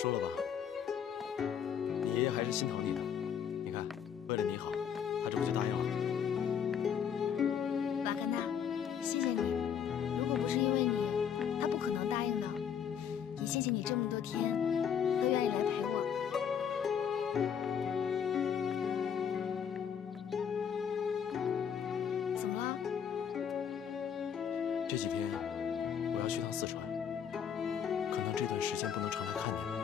说了吧，你爷爷还是心疼你的。你看，为了你好，他这不就答应了？瓦格纳，谢谢你。如果不是因为你，他不可能答应的。也谢谢你这么多天都愿意来陪我。怎么了？这几天我要去趟四川，可能这段时间不能常来看你了。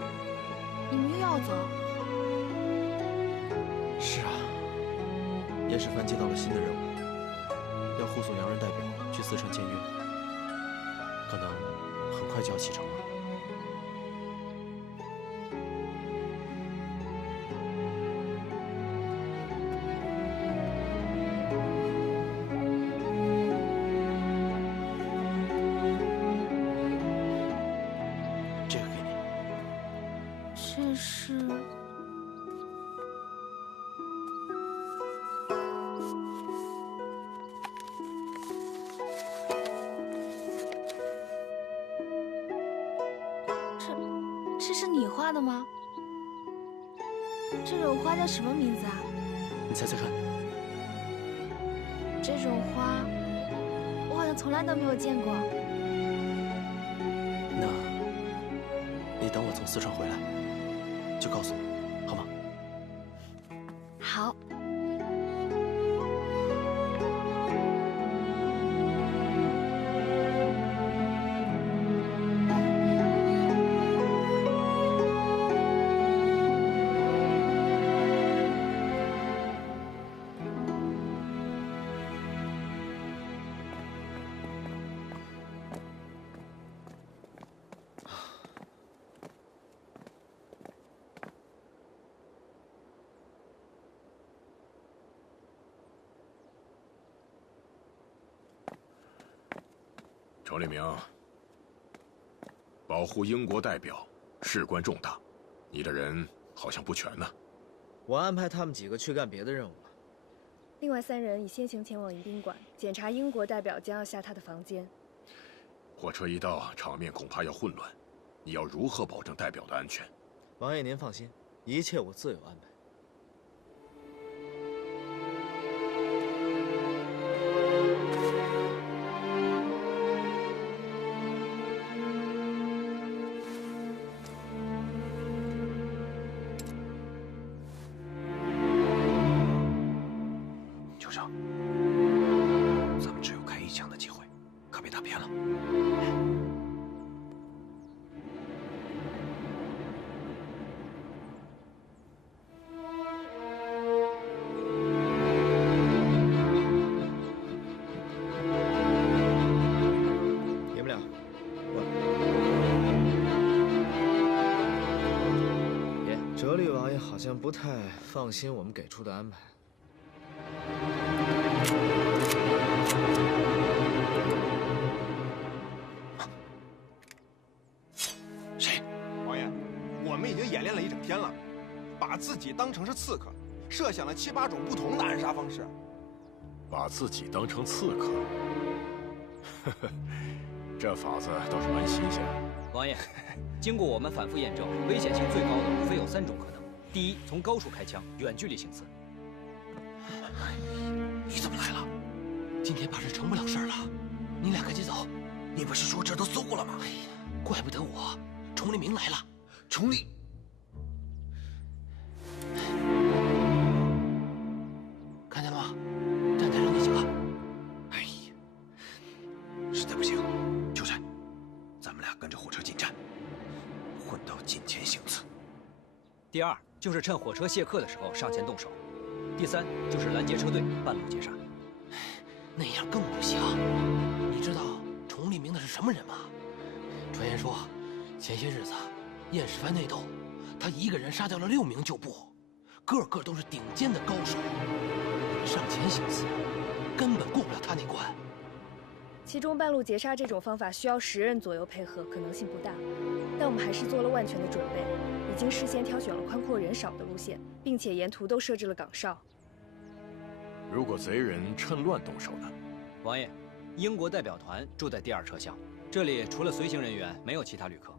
你们又要走？是啊，严世蕃接到了新的任务，要护送洋人代表去四川签约，可能很快就要启程了。这个给你。这是。这是你画的吗？这种花叫什么名字啊？你猜猜看。这种花，我好像从来都没有见过。那，你等我从四川回来，就告诉我，好吗？好。程立明，保护英国代表事关重大，你的人好像不全呢。我安排他们几个去干别的任务了。另外3人已先行前往迎宾馆检查英国代表将要下榻的房间。火车一到，场面恐怕要混乱，你要如何保证代表的安全？王爷您放心，一切我自有安排。酋长，咱们只有开一枪的机会，可别打偏了。你们俩，过来。爷，哲律王爷好像不太放心我们给出的安排。谁？王爷，我们已经演练了一整天了，把自己当成是刺客，设想了7、8种不同的暗杀方式。把自己当成刺客，呵呵，这法子倒是蛮新鲜的。王爷，经过我们反复验证，危险性最高的无非有3种可能：第一，从高处开枪，远距离行刺；你怎么来了？今天怕是成不了事儿了。你俩赶紧走。你不是说这都搜过了吗？哎呀，怪不得我。崇立明来了。崇立，看见了吗？站台上那几个。哎呀，实在不行，秋山，咱们俩跟着火车进站，混到近前行刺。第二，就是趁火车卸客的时候上前动手；第三，就是拦截车队，半路截杀。那样更不行。你知道崇立明那是什么人吗？传言说，前些日子燕世蕃内斗，他一个人杀掉了6名旧部，个个都是顶尖的高手。你们上前行刺，根本过不了他那关。其中半路截杀这种方法需要10人左右配合，可能性不大。但我们还是做了万全的准备，已经事先挑选了宽阔人少的路线，并且沿途都设置了岗哨。如果贼人趁乱动手呢？王爷，英国代表团住在第2车厢，这里除了随行人员，没有其他旅客。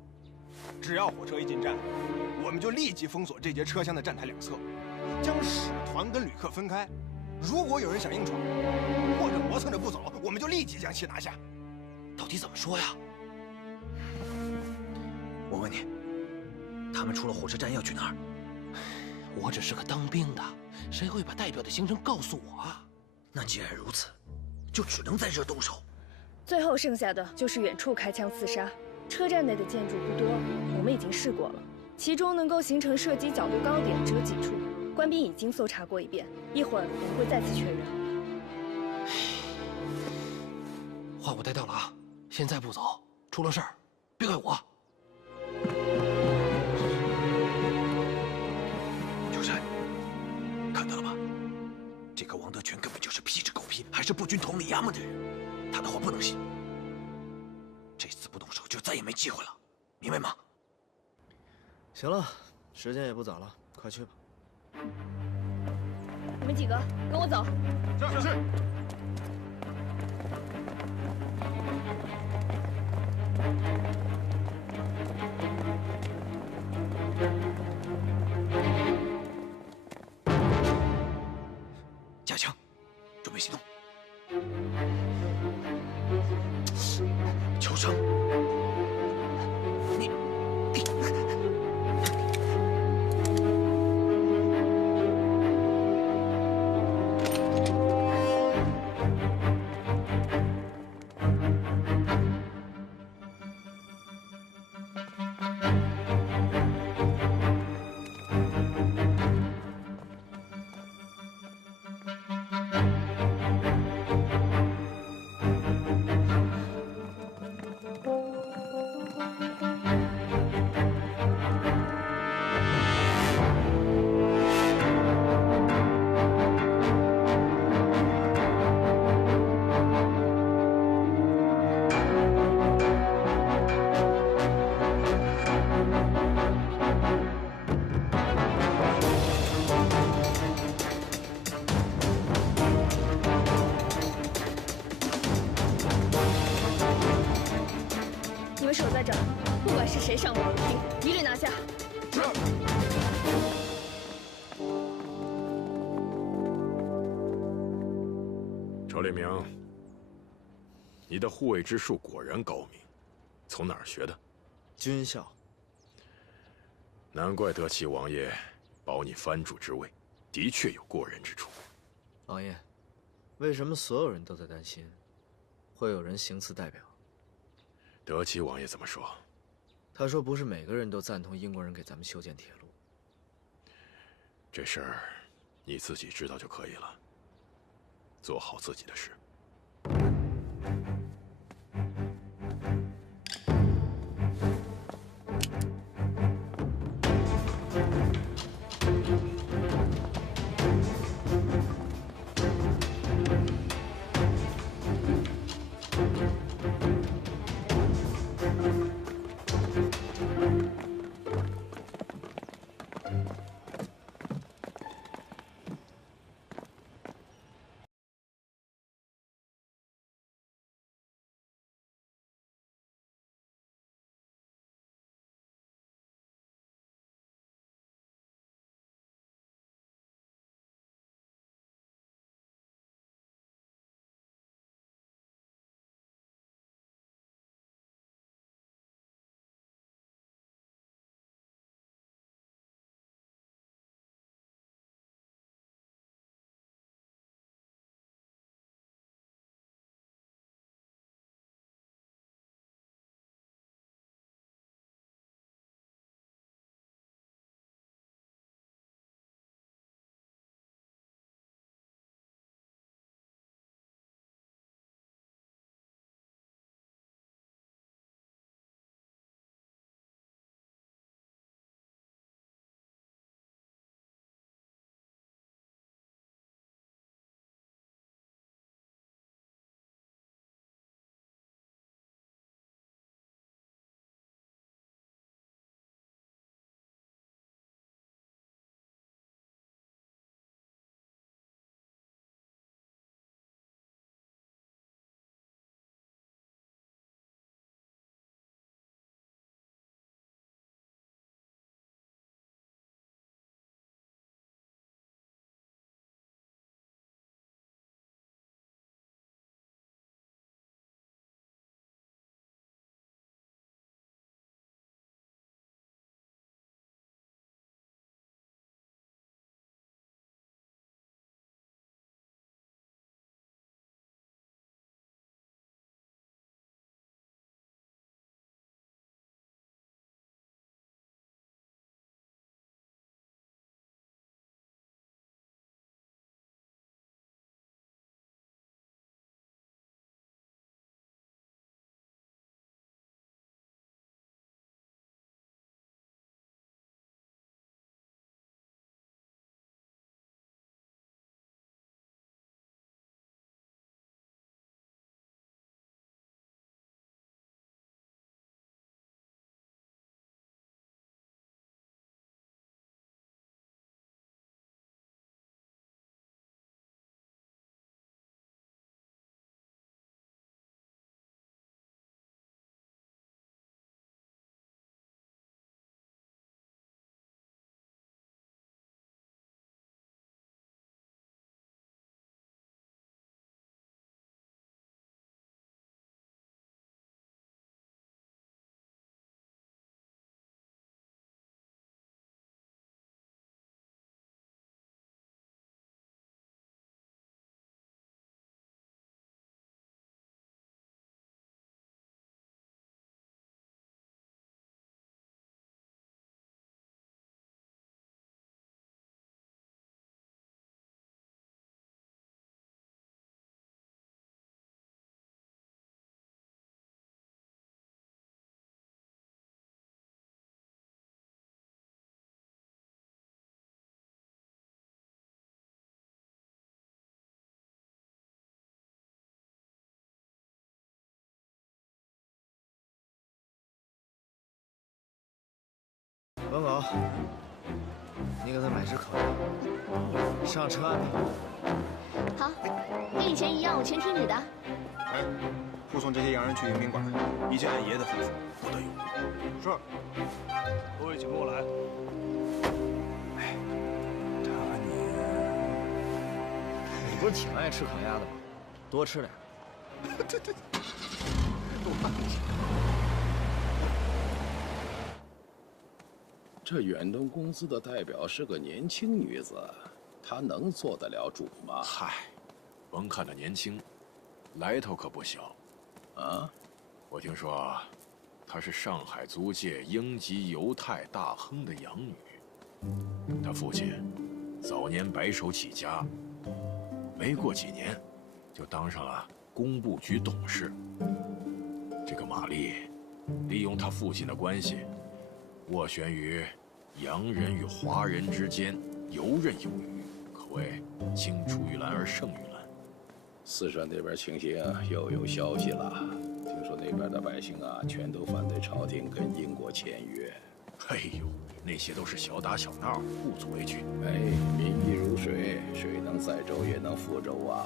只要火车一进站，我们就立即封锁这节车厢的站台两侧，将使团跟旅客分开。如果有人想硬闯，或者磨蹭着不走，我们就立即将其拿下。到底怎么说呀？我问你，他们出了火车站要去哪儿？我只是个当兵的，谁会把代表的行程告诉我啊？那既然如此，就只能在这儿动手。最后剩下的就是远处开枪刺杀。车站内的建筑不多，我们已经试过了，其中能够形成射击角度高点只有几处，官兵已经搜查过一遍，一会儿我们会再次确认。话我带到了啊，现在不走，出了事儿别怪我。秋山，看到了吧？这个王德全根本就是披着狗皮，还是步军统领衙门的人，他的话不能信。这次不动手，就再也没机会了，明白吗？行了，时间也不早了，快去吧。你们几个跟我走。是。加强，准备行动。秋生，你。你们守在这儿，不管是谁上路入侵，一律拿下。是。程立明，你的护卫之术果然高明，从哪儿学的？军校。难怪德齐王爷保你藩主之位，的确有过人之处。王爷，为什么所有人都在担心，会有人行刺代表？德齐王爷怎么说？他说不是每个人都赞同英国人给咱们修建铁路。这事儿你自己知道就可以了，做好自己的事。文狗，你给他买只烤鸭，上车安排。好，跟以前一样，我全听你的。哎，护送这些洋人去宾馆，一切按爷的吩咐，不得有误。是。各位请跟我来。哎，你不是挺爱吃烤鸭的吗？多吃点。对对。这远东公司的代表是个年轻女子，她能做得了主吗？嗨，甭看她年轻，来头可不小。啊，我听说，她是上海租界英籍犹太大亨的养女。她父亲早年白手起家，没过几年就当上了工部局董事。这个玛丽利用她父亲的关系，斡旋于洋人与华人之间，游刃有余，可谓青出于蓝而胜于蓝。四川那边情形又有消息了，听说那边的百姓全都反对朝廷跟英国签约。哎呦，那些都是小打小闹，不足为惧。哎，民意如水，水能载舟也能覆舟啊！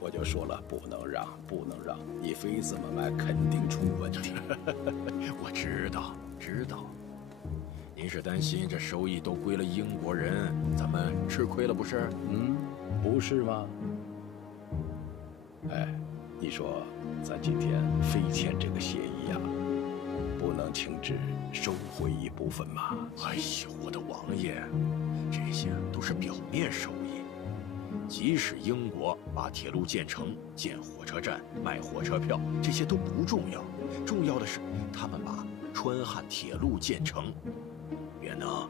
我就说了，不能让，不能让，你非这么买，肯定出问题。我知道，知道。您是担心这收益都归了英国人，咱们吃亏了不是？不是吗？哎，你说咱今天非签这个协议不能停止收回一部分吗？哎呦，我的王爷，这些都是表面收益。即使英国把铁路建成、建火车站、卖火车票，这些都不重要，重要的是他们把川汉铁路建成，便能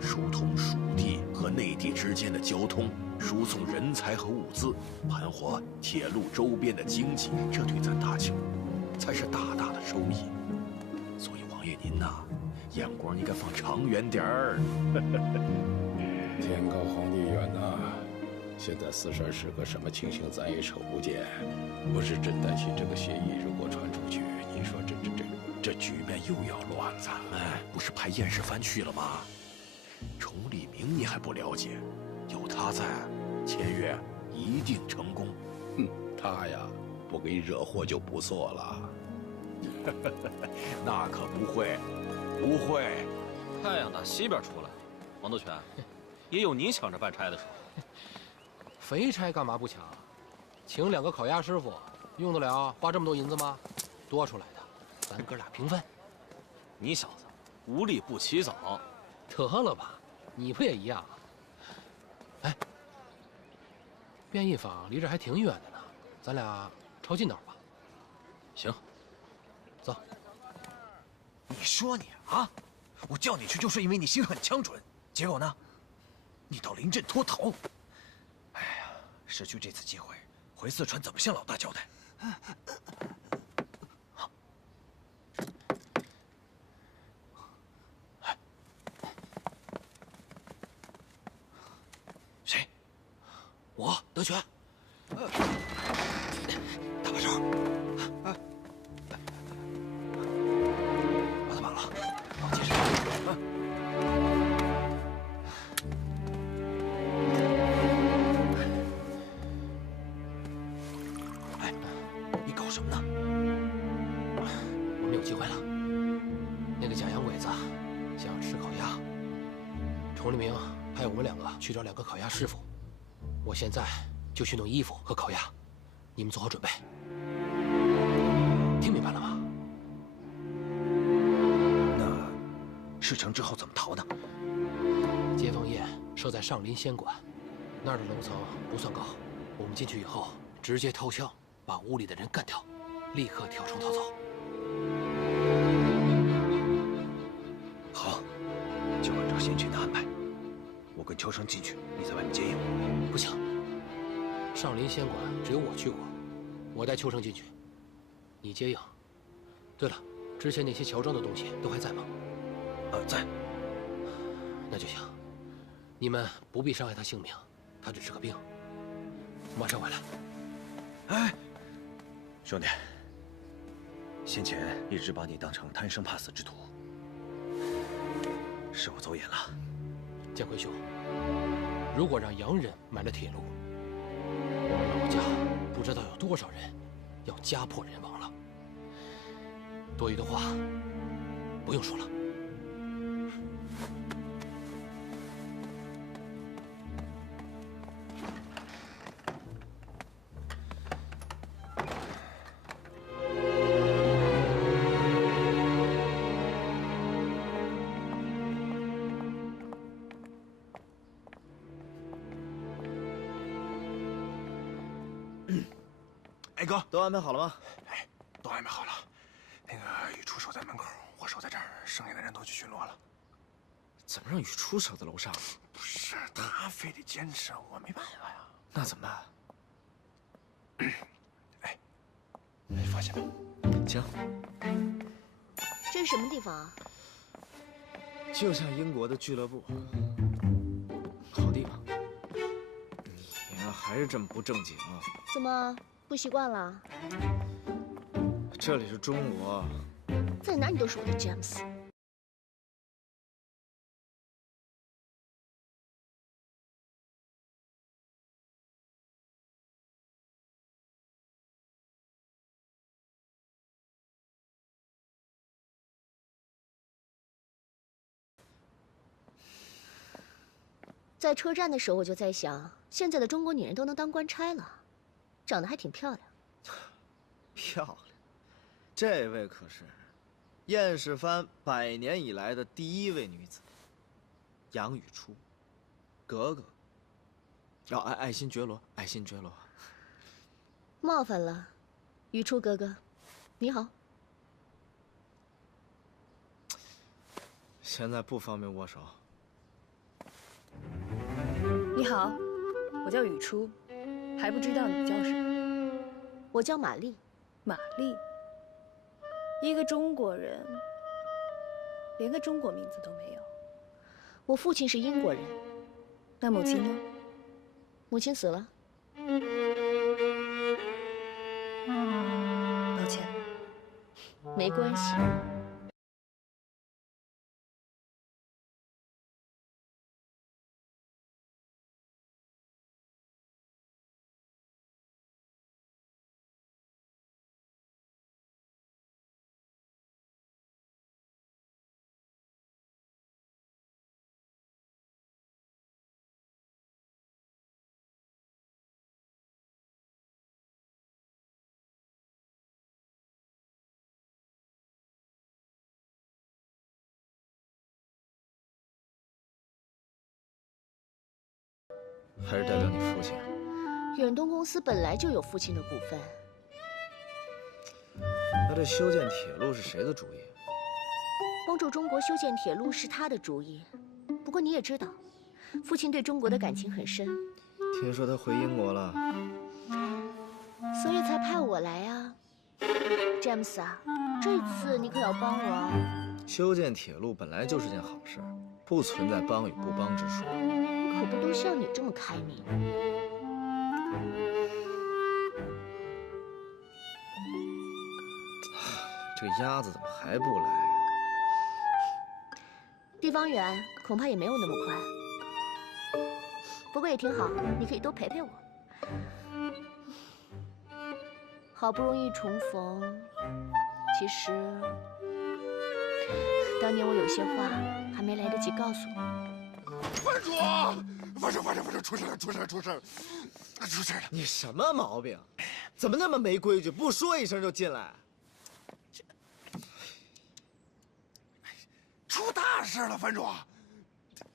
疏通蜀地和内地之间的交通，输送人才和物资，盘活铁路周边的经济，这对咱大清才是大大的收益。所以王爷您眼光应该放长远点儿。天高皇帝远现在四川是个什么情形，咱也瞅不见。我是真担心这个协议如果传出去，你说这局面又要乱了。咱们不是派燕世蕃去了吗？崇礼明你还不了解？有他在，签约一定成功。他不给你惹祸就不错了。那可不会，不会。太阳打西边出来，王德全，也有你抢着办差的时候。肥差干嘛不抢？请2个烤鸭师傅，用得了花这么多银子吗？多出来的，咱哥俩平分。你小子无利不起早。得了吧，你不也一样？哎，便衣坊离这还挺远的呢，咱俩抄近道吧。行，走。你说你我叫你去就是因为你心狠枪准，结果呢，你到临阵脱逃。哎呀，失去这次机会，回四川怎么向老大交代？谁？我德全。大把手。把他绑了，接着。哎，你搞什么呢？我们有机会了。那个假洋鬼子想吃烤鸭，崇立明派我们2个去找2个烤鸭师傅。我现在就去弄衣服和烤鸭，你们做好准备。听明白了吗？那事成之后怎么逃呢？接风宴设在上林仙馆，那儿的楼层不算高。我们进去以后，直接掏枪把屋里的人干掉，立刻跳窗逃走。好，就按照先前的安排，我跟秋生进去，你在外面接应。不行，上林仙馆只有我去过，我带秋生进去，你接应。对了，之前那些乔装的东西都还在吗？在。那就行，你们不必伤害他性命，他只是个兵。马上回来。哎，兄弟，先前一直把你当成贪生怕死之徒，是我走眼了。建奎兄，如果让洋人买了铁路，我们老家不知道有多少人要家破人亡了。多余的话不用说了。哎哥，都安排好了吗？哎，都安排好了。那个雨初守在门口，我守在这儿，剩下的人都去巡逻了。怎么让雨初守在楼上？不是，他非得坚持，我没办法呀。那怎么办？哎，发现没？行。这是什么地方啊？就像英国的俱乐部，好地方。你呀，还是这么不正经啊？怎么不习惯了？这里是中国，在哪你都是我的詹姆斯。在车站的时候，我就在想，现在的中国女人都能当官差了，长得还挺漂亮。漂亮，这位可是燕世蕃100年以来的第1位女子，杨雨初，格格。哦，爱新觉罗，爱新觉罗。冒犯了，雨初哥哥，你好。现在不方便握手。你好，我叫雨初，还不知道你叫什么？我叫玛丽。玛丽，一个中国人，连个中国名字都没有。我父亲是英国人。那母亲呢？母亲死了。抱歉。没关系。还是代表你父亲？远东公司本来就有父亲的股份。那这修建铁路是谁的主意？帮助中国修建铁路是他的主意。不过你也知道，父亲对中国的感情很深。听说他回英国了，所以才派我来啊，詹姆斯啊，这次你可要帮我啊。修建铁路本来就是件好事，不存在帮与不帮之说。可不都像你这么开明。这个鸭子怎么还不来？地方远，恐怕也没有那么快。不过也挺好，你可以多陪陪我。好不容易重逢，其实当年我有些话还没来得及告诉你。藩主，发生，出事了！你什么毛病？怎么那么没规矩？不说一声就进来？出大事了，藩主！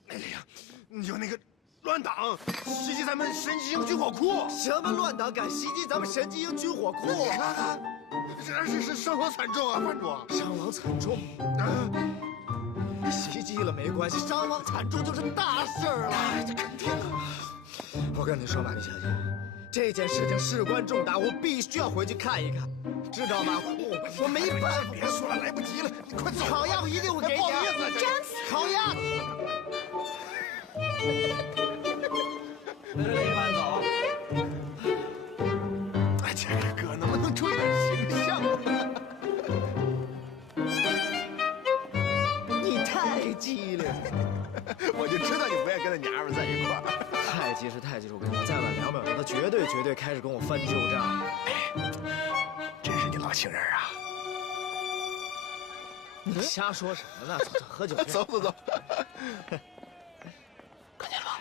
哎呀，有那个乱党袭击咱们神机营军火库。什么乱党敢袭击咱们神机营军火库？你看看，是伤亡惨重啊，藩主！伤亡惨重。袭击了没关系，伤亡惨重就是大事了。这肯定啊！我跟你说，玛丽小姐，这件事情事关重大，我必须要回去看一看，知道吗？我没办法。别说了，来不及了，你快走！烤鸭我一定会给你。不好意思，詹姆斯，烤鸭。来，慢走。哎，这个哥能不能注意点形象啊？你太机灵。我就知道你不愿意跟那娘们在一块儿。太机智，太机智！我跟你说，再晚2秒钟，他绝对开始跟我翻旧账。真是你老情人啊！你瞎说什么呢？走，喝酒去。走。看见了吧？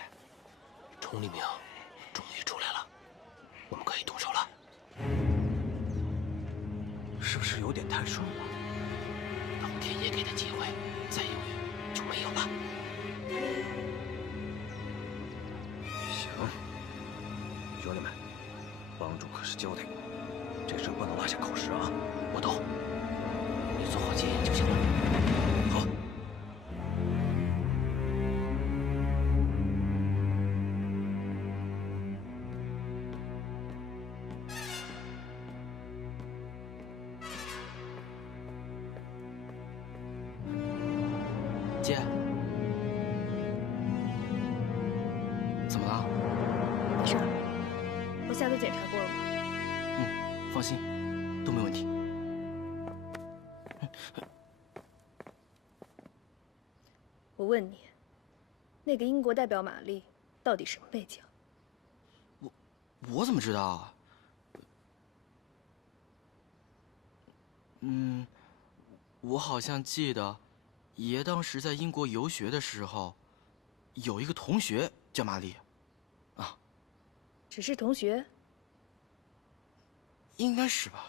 崇黎明终于出来了，我们可以动手了。是不是有点太顺了？老天爷给的机会，再犹豫就没有了。行，兄弟们，帮主可是交代过，这事不能落下口实啊！我懂，你做好接应就行了。好。姐，怎么了？没事儿，楼下都检查过了吗？放心，都没问题。我问你，那个英国代表玛丽到底什么背景？我怎么知道啊？我好像记得，爷当时在英国游学的时候，有一个同学叫玛丽。只是同学？应该是吧。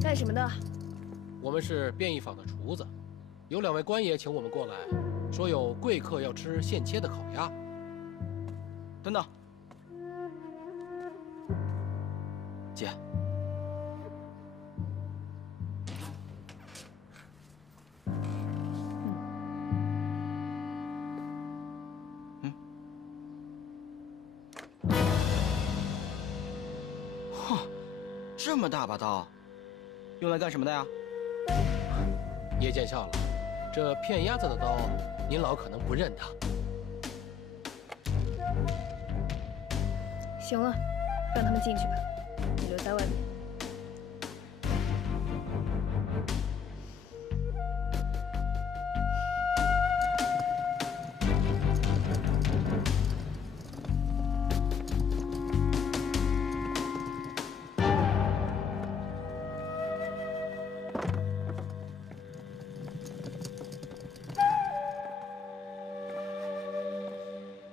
干什么的？我们是便宜坊的厨子，有2位官爷请我们过来，说有贵客要吃现切的烤鸭。等等，姐，这么大把刀，用来干什么的呀？爷见笑了，这片鸭子的刀，您老可能不认它。行了，让他们进去吧，你留在外面。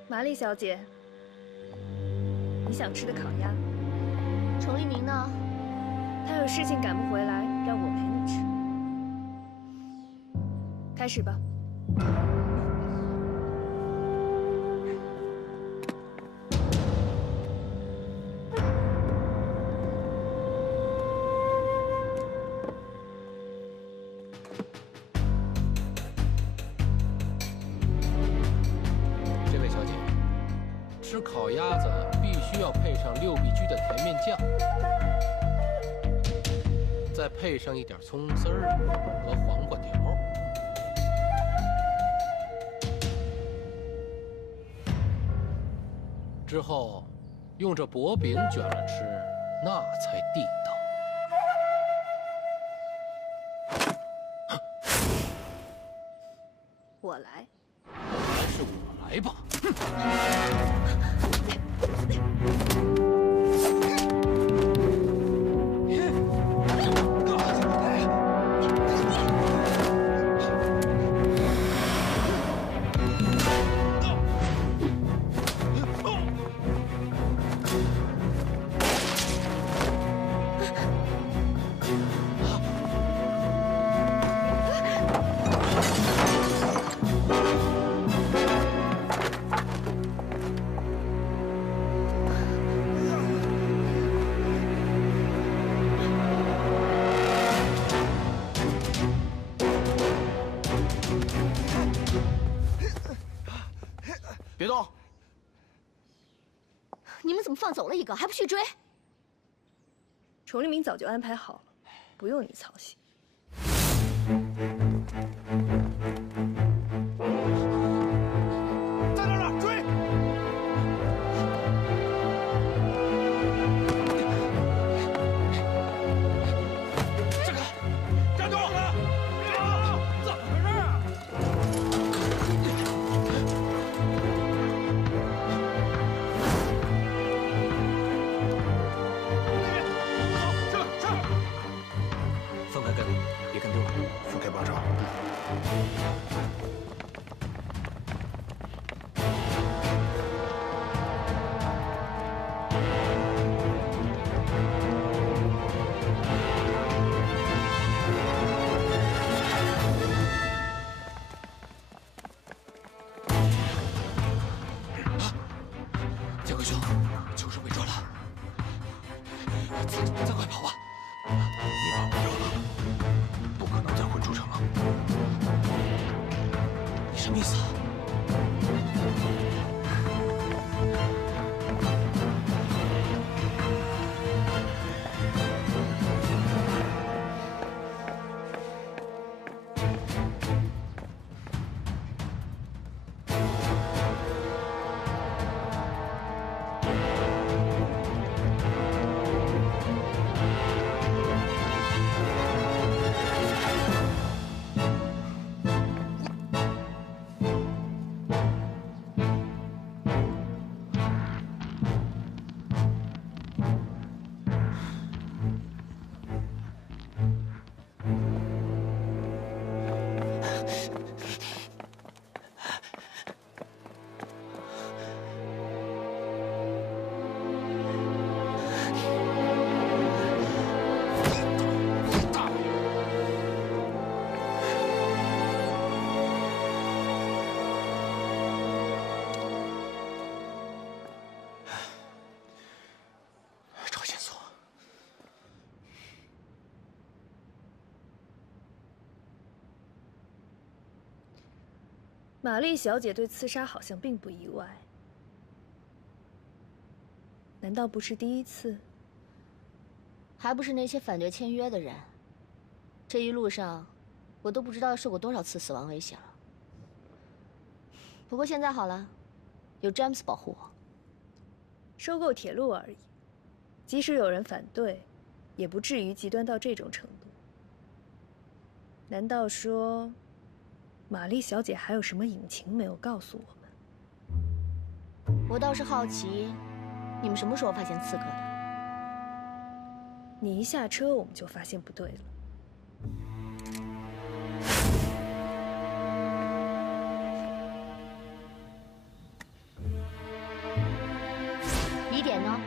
玛丽小姐，你想吃的烤鸭？崇黎明呢？他有事情赶不回来，让我陪你吃。开始吧。这位小姐，吃烤鸭子必须要配上6必居的甜面酱，再配上一点葱丝儿和黄瓜条。之后，用这薄饼卷了吃，那才地道。我来。还是我来吧。别动！你们怎么放走了一个，还不去追？崇黎明早就安排好了，不用你操心。在那儿呢，追！哥兄，就是被抓了，咱快跑吧！你跑不掉了，不可能再混出城了。你什么意思啊？玛丽小姐对刺杀好像并不意外，难道不是第一次？还不是那些反对签约的人。这一路上，我都不知道受过多少次死亡威胁了。不过现在好了，有詹姆斯保护我。收购铁路而已，即使有人反对，也不至于极端到这种程度。难道说，玛丽小姐还有什么隐情没有告诉我们？我倒是好奇，你们什么时候发现刺客的？你一下车，我们就发现不对了。疑点呢？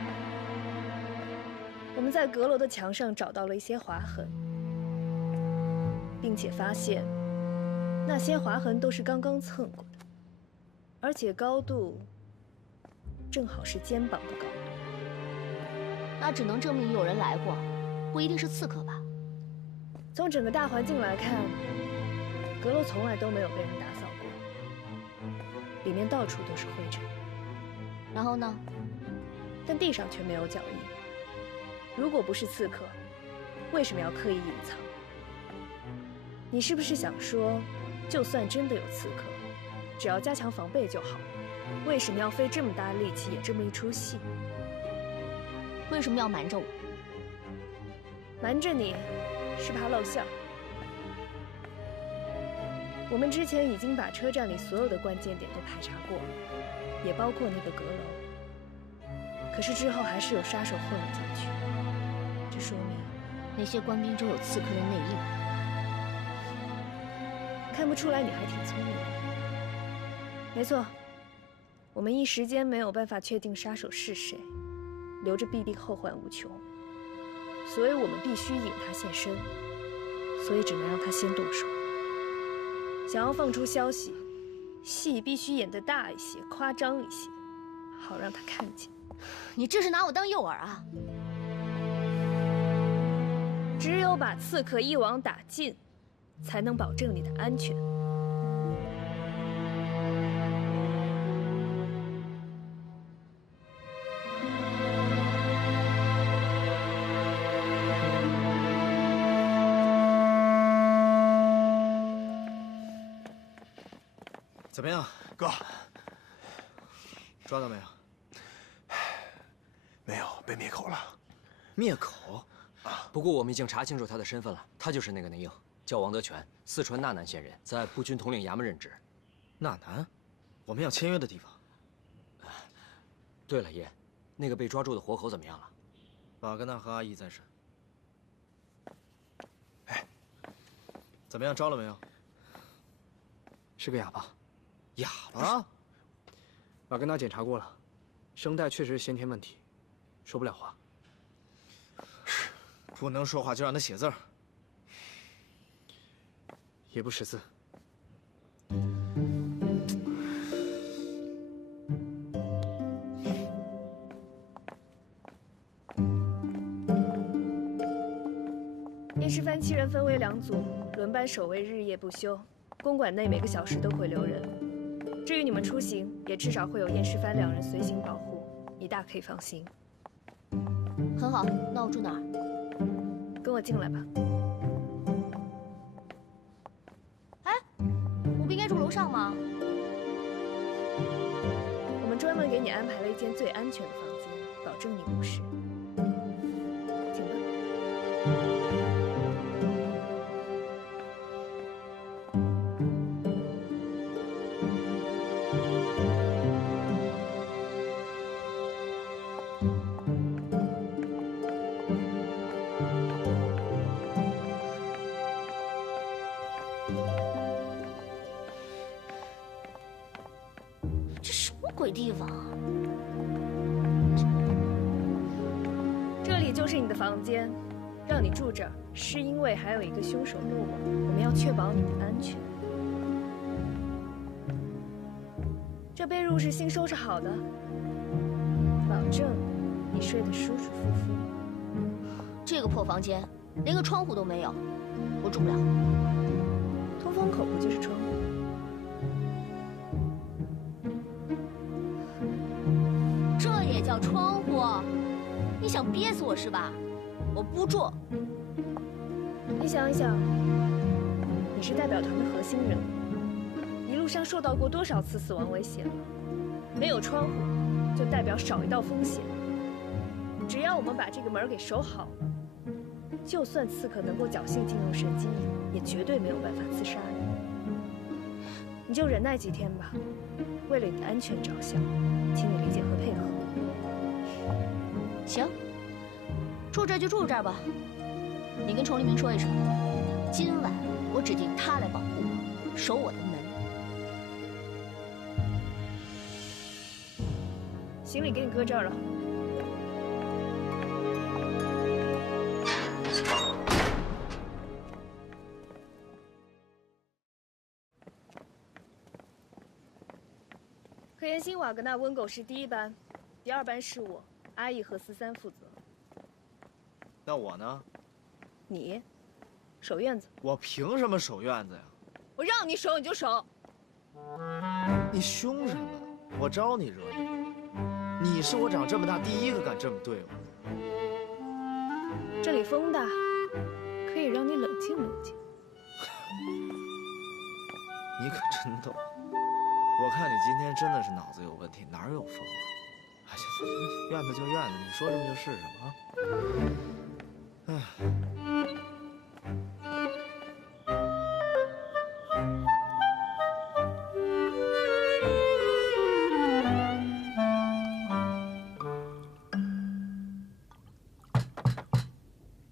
我们在阁楼的墙上找到了一些划痕，并且发现那些划痕都是刚刚蹭过的，而且高度正好是肩膀的高度。那只能证明有人来过，不一定是刺客吧？从整个大环境来看，阁楼从来都没有被人打扫过，里面到处都是灰尘。然后呢？但地上却没有脚印。如果不是刺客，为什么要刻意隐藏？你是不是想说，就算真的有刺客，只要加强防备就好？为什么要费这么大力气演这么一出戏？为什么要瞒着我？瞒着你，是怕露馅。我们之前已经把车站里所有的关键点都排查过了，也包括那个阁楼。可是之后还是有杀手混了进去，这说明那些官兵中有刺客的内应。看不出来你还挺聪明的。没错，我们一时间没有办法确定杀手是谁，留着必定后患无穷，所以我们必须引他现身，所以只能让他先动手。想要放出消息，戏必须演得大一些，夸张一些，好让他看见。你这是拿我当诱饵啊！只有把刺客一网打尽，才能保证你的安全。怎么样，哥？抓到没有？没有，被灭口了。灭口？不过我们已经查清楚他的身份了，他就是那个内应，叫王德全，四川纳南县人，在步军统领衙门任职。纳南？我们要签约的地方。对了，爷，那个被抓住的活口怎么样了？瓦格纳和阿义在审。哎，怎么样，招了没有？是个哑巴。哑巴？瓦格纳检查过了，声带确实是先天问题，说不了话。不能说话就让他写字儿。也不识字。燕世藩7人分为2组，轮班守卫，日夜不休。公馆内每个小时都会留人。至于你们出行，也至少会有燕世藩2人随行保护，你大可以放心。很好，那我住哪儿？跟我进来吧。哎，我不应该住楼上吗？我们专门给你安排了一间最安全的房间，保证你无事。请吧。这什么鬼地方啊！这里就是你的房间，让你住这儿是因为还有一个凶手落网，我们要确保你的安全。这被褥是新收拾好的，保证你睡得舒舒服服。这个破房间连个窗户都没有，我住不了。通风口不就是窗户？这也叫窗户？你想憋死我是吧？我不住。你想一想，你是代表团的核心人物，一路上受到过多少次死亡威胁了？没有窗户，就代表少一道风险。只要我们把这个门给守好了，就算刺客能够侥幸进入神机营，也绝对没有办法刺杀你。你就忍耐几天吧，为了你的安全着想，请你理解和配合。行，住这儿就住这儿吧。你跟崇黎明说一声，今晚我指定他来保护我，守我的门。行李给你搁这儿了。科研新瓦格纳温狗是第1班，第2班是我，阿义和43负责。那我呢？你，守院子。我凭什么守院子呀？我让你守你就守。你凶什么？我招你惹你？你是我长这么大第一个敢这么对我的。这里风大，可以让你冷静冷静。你可真逗。我看你今天真的是脑子有问题，哪有风啊？哎，院子就院子，你说什么就是什么啊。哎。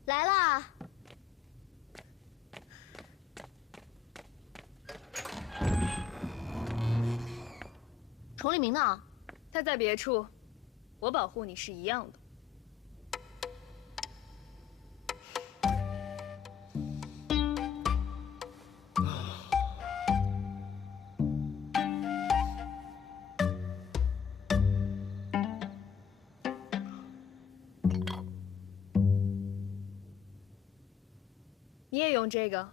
来啦！崇黎明呢？他在别处，我保护你是一样的。你也用这个？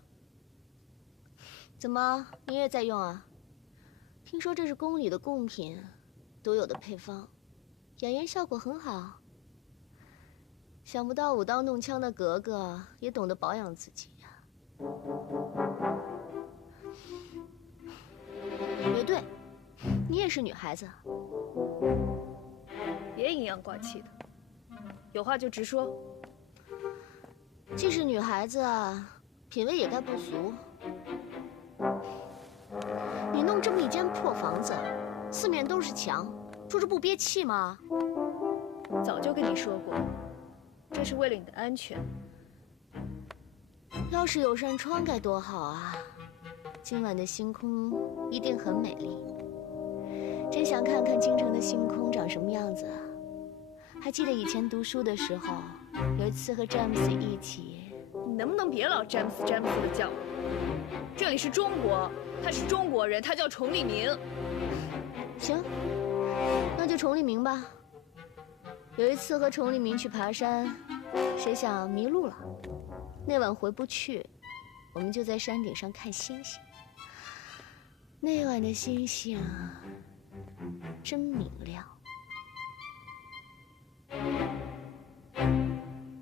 怎么，你也在用啊？听说这是宫里的贡品，独有的配方，养颜效果很好。想不到舞刀弄枪的格格也懂得保养自己呀。也对，你也是女孩子，别阴阳怪气的，有话就直说。既是女孩子，品味也该不俗。你弄这么一间破房子，四面都是墙，住着不憋气吗？早就跟你说过，这是为了你的安全。要是有扇窗该多好啊！今晚的星空一定很美丽。真想看看京城的星空长什么样子啊！还记得以前读书的时候，有一次和詹姆斯一起。你能不能别老詹姆斯的叫我？这里是中国，他是中国人，他叫崇黎明。行，那就崇黎明吧。有一次和崇黎明去爬山，谁想迷路了，那晚回不去，我们就在山顶上看星星。那晚的星星啊，真明亮。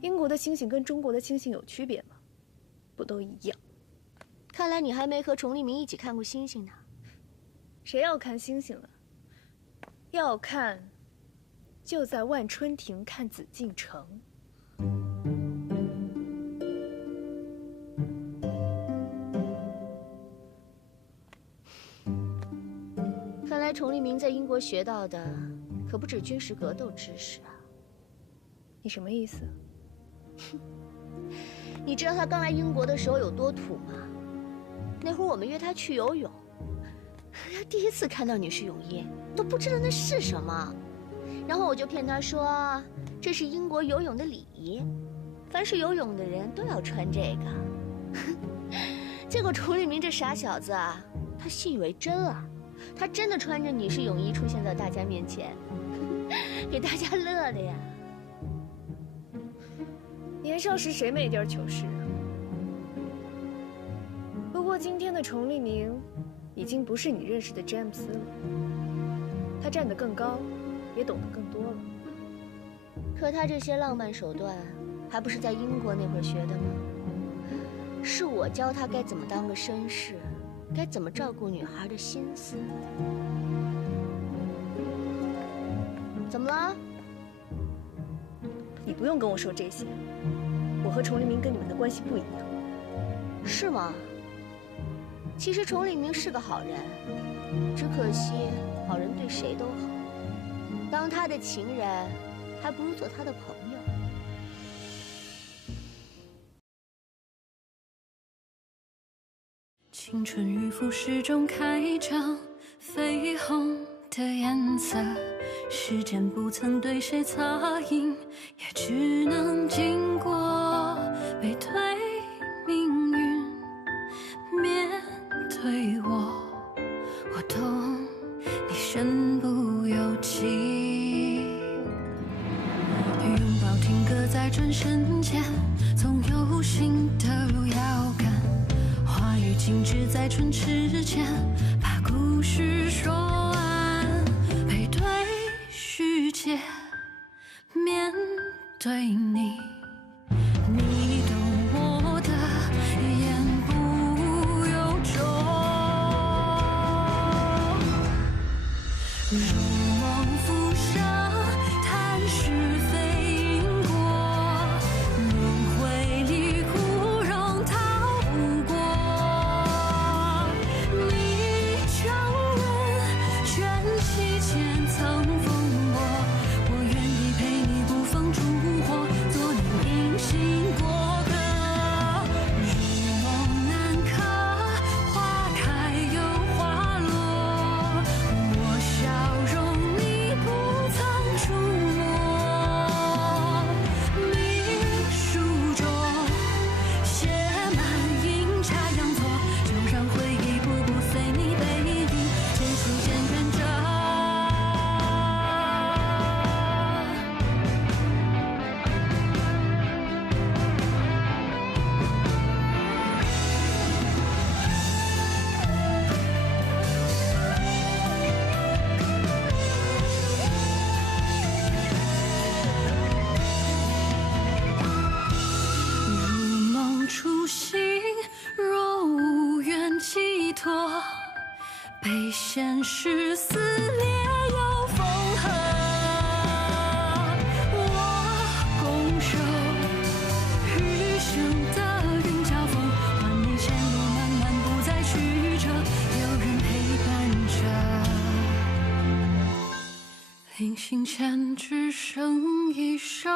英国的星星跟中国的星星有区别吗？不都一样？看来你还没和崇利明一起看过星星呢。谁要看星星了？要看，就在万春亭看紫禁城。看来崇利明在英国学到的，可不止军事格斗知识啊。你什么意思？你知道他刚来英国的时候有多土吗？那会儿我们约他去游泳，他第一次看到女士泳衣，都不知道那是什么。然后我就骗他说，这是英国游泳的礼仪，凡是游泳的人都要穿这个。结果崇利明这傻小子啊，他信以为真了，他真的穿着女士泳衣出现在大家面前，给大家乐的呀。年少时谁没点糗事啊？不过今天的崇利明，已经不是你认识的詹姆斯了。他站得更高，也懂得更多了。可他这些浪漫手段，还不是在英国那会儿学的吗？是我教他该怎么当个绅士，该怎么照顾女孩的心思。怎么了？你不用跟我说这些。我和崇利明跟你们的关系不一样。是吗？其实崇利明是个好人，只可惜好人对谁都好。当他的情人，还不如做他的朋友。青春与腐蚀中开着绯红的颜色，时间不曾对谁擦印，也只能经过背对命运，面对我懂你身不由己。拥抱停格在转身间，总有新的路要赶，话语静止在唇齿间，把故事说完，背对世界，面对你，你懂我的言不由衷，如梦浮生，谈是非因果，轮回里枯荣逃不过，你承认全期间曾风波，我愿意陪你不放烛火，做你隐形过客，如梦难可，花开又花落，我笑容你不曾触摸，命书中写满阴差阳错，就让回忆步步随你背影，渐行渐远着。如梦初醒，若无缘寄托，被现实撕裂又缝合。我拱手，余生的云交锋，换你前路漫漫不再曲折，有人陪伴着。临行前只剩一首